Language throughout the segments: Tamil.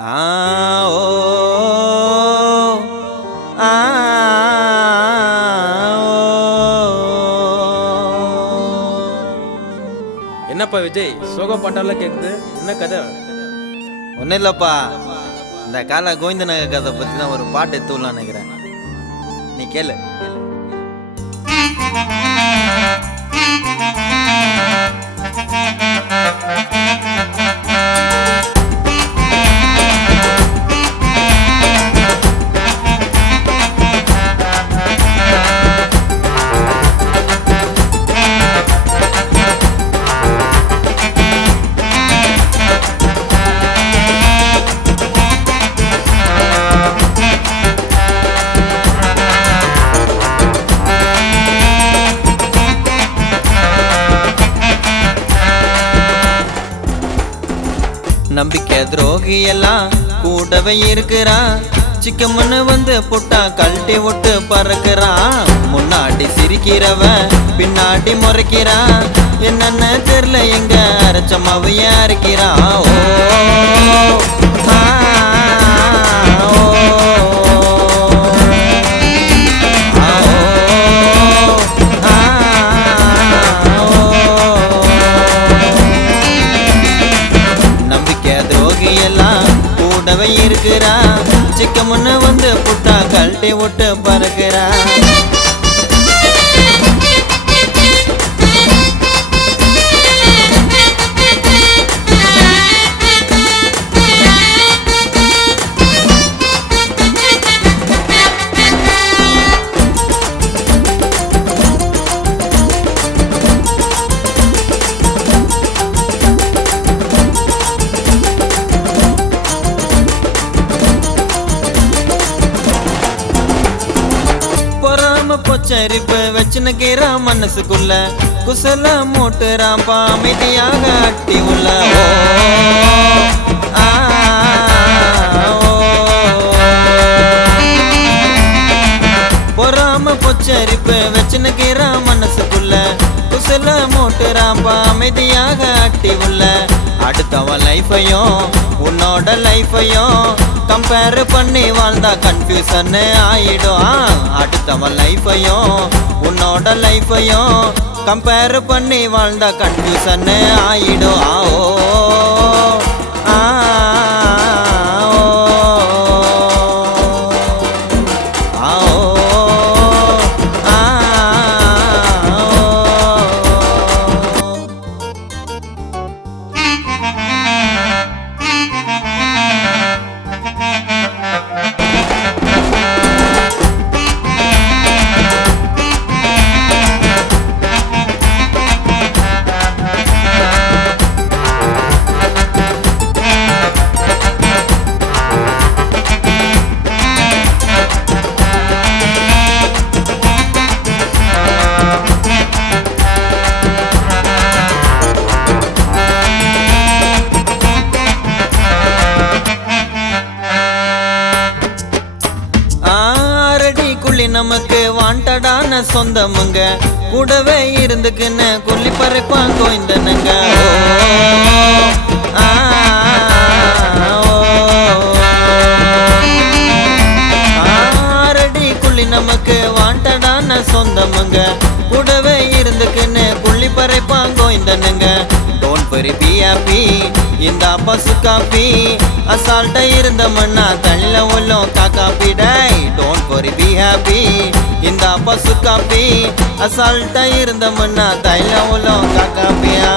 ஆ ஓ ஆ என்னப்பா விஜய், சோக பாட்டாலாம் கேட்குது, என்ன கதை? ஒன்றும் இல்லைப்பா, இந்த கால கோவிந்தநகர் கதை பற்றி தான் ஒரு பாட்டு எடுத்துலான்னு நினைக்கிறேன். நீ கேளு. நம்பிக்கை துரோகி எல்லாம் கூடவே இருக்கிறான். சிக்கம்மன்னு வந்து புட்டா கழட்டி விட்டு பறக்கிறான். முன்னாடி சிரிக்கிறவன் பின்னாடி முறைக்கிறான். என்னன்னு தெரியல, எங்க அரைச்சமாவைய அரைக்கிறான். ஓ கூடவே இருக்கிறா. சிக்கமுன்னு வந்து புட்டா கழட்டி விட்டு பறக்கிறா. பொச்சரிப்பு வச்சுனுக்கிறா மனசுக்குள்ள. குசல மூட்டுறாம்பா அமைதியாக அட்டி உள்ள. பொறாம பொச்சரிப்பு வச்சுனுக்கிறா மனசுக்குள்ள. குசல மூட்டுறாம்பா அமைதியாக அட்டி உள்ள. அடுத்தவன் லைஃபையும் உன்னோட லைஃபையும் கம்பேர் பண்ணி வாழ்ந்தா கன்ஃபியூஷன் ஆயிடும். அடுத்தவன் லைஃபையும் உன்னோட லைஃபையும் கம்பேர் பண்ணி வாழ்ந்தா கன்ஃபியூஷன் ஆயிடும். நமக்கு வாண்டடான சொந்தமுங்க. கூடவே இருந்துக்குன்னு கொல்லி பறைப்பான் கோவிந்தனுங்க. ஆரடிக்குள்ளி நமக்கு வாண்டடான சொந்தமுங்க. கூடவே இருந்துக்குன்னு கொல்லி பறைப்பான் கோவிந்தனுங்க. டோன்ட் வரி பி ஹாப்பி, இந்த பசு காப்பி அசால்ட்டா இருந்த மண்ணா தள்ள உள்ளோம் காக்காப்பிடாய். டோன்ட் வரி பி ஹாப்பி, இந்த பசு காப்பி அசால்ட்டா இருந்த மண்ணா தள்ள உள்ளோம் காக்காப்பியா.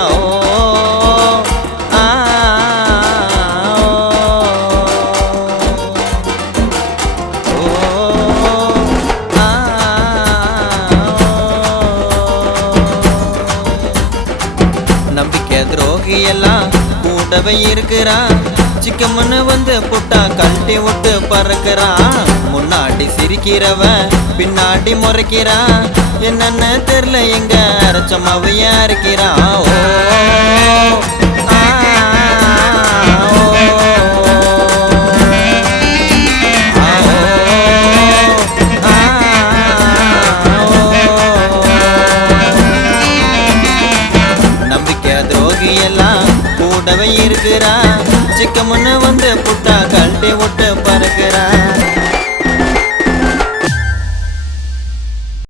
நம்பிக்கை துரோகி எல்லாம் கூடவே இருக்கிறா. சிக்கம்மன்னு வந்து புட்டா கழட்டி விட்டு பறக்கிறா. முன்னாடி சிரிக்கிறவன் பின்னாடி முறைக்கிறா. என்னன்னு தெரியல, எங்க அரைச்சமாவைய அரைக்கிறா. நம்பிக்கை துரோகி எல்லாம் கூடவே இருக்கிறா. சிக்கமுன்னு வந்து புட்டா கழட்டி விட்டு